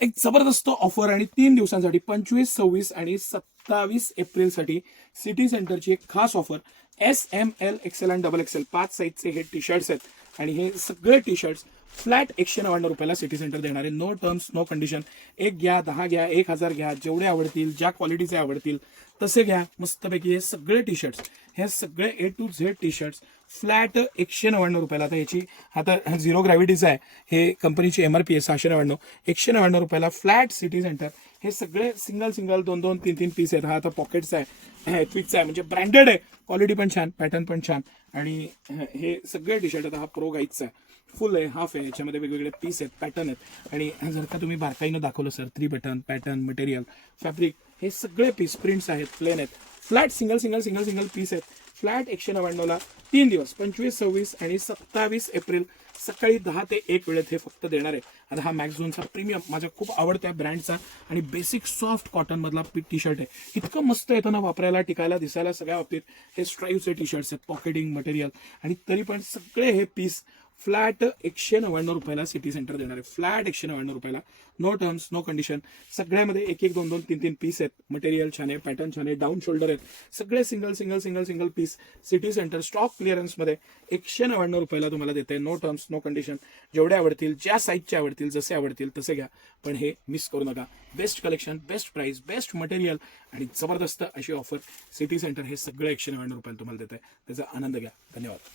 एक जबरदस्त ऑफर आणि 3 दिवसांसाठी 25, 26 आणि 27 एप्रिलसाठी सिटी सेंटरची एक खास ऑफर. SML, XL आणि XXL 5 साईजचे हे टी शर्ट्स आहेत आणि हे सगळे टी शर्ट्स फ्लॅट 199 रुपयाला सिटी सेंटर देणार आहे. No terms no condition. एक घ्या, 10 घ्या, 1000 घ्या, जेवढे आवडतील, ज्या क्वालिटीचे आवडतील तसे घ्या. मस्तपैकी हे सगळे टी शर्ट्स, हे सगळे A to Z T shirts flat 199 रुपयाला. आता याची आता झिरो ग्रॅव्हिटीचं आहे, हे कंपनीची MRP आहे 699. 199 रुपयाला फ्लॅट सिटी सेंटर. हे सगळे सिंगल सिंगल 2-2, 3-3 पीस आहेत. हा आता पॉकेटचा आहे, ट्विकचा आहे, म्हणजे ब्रँडेड आहे. क्वालिटी पण छान, पॅटर्न पण छान. आणि हे सगळे टी शर्ट आता हा प्रो गाईजचा आहे, फुल आहे, हाफ आहे, याच्यामध्ये वेगवेगळे पीस आहेत, पॅटर्न आहेत. आणि जर का तुम्ही बारकाईनं दाखवलं sir, 3 button, pattern, material, fabric, हे सगळे पीस प्रिंट्स आहेत, प्लेन आहेत, flat single single single single piece आहेत. फ्लॅट 199ला 3 दिवस 25, 26 आणि 27 एप्रिल सकाळी 10 ते 1 वेळेत हे फक्त देणार आहे. आता हा मॅक्झोनचा प्रीमियम माझ्या खूप आवडत्या ब्रँडचा आणि बेसिक सॉफ्ट कॉटन मधला टी शर्ट आहे. इतकं मस्त येतं ना वापरायला, टिकायला, दिसायला सगळ्या बाबतीत. हे स्ट्राईव्हचे टी शर्ट्स आहेत, पॉकेटिंग मटेरियल, आणि तरी पण सगळे हे पीस फ्लॅट 199 रुपयाला सिटी सेंटर देणार आहे. फ्लॅट 199 रुपयाला, नो टर्म्स नो कंडिशन. सगळ्यामध्ये 1-1, 2-2, 3-3 पीस आहेत. मटेरियल छान आहे, पॅटर्न छान आहे, डाऊन शोल्डर आहेत, सगळे single single single single piece city centre stock क्लिअरन्समध्ये 199 रुपयाला तुम्हाला देते. No terms no condition. जेवढे आवडतील, ज्या साईजचे आवडतील, जसे आवडतील तसे घ्या, पण हे मिस करू नका. Best collection, best price, best material आणि जबरदस्त अशी ऑफर. सिटी सेंटर हे सगळे 199 रुपयाला तुम्हाला देत आहे. त्याचा आनंद घ्या. धन्यवाद.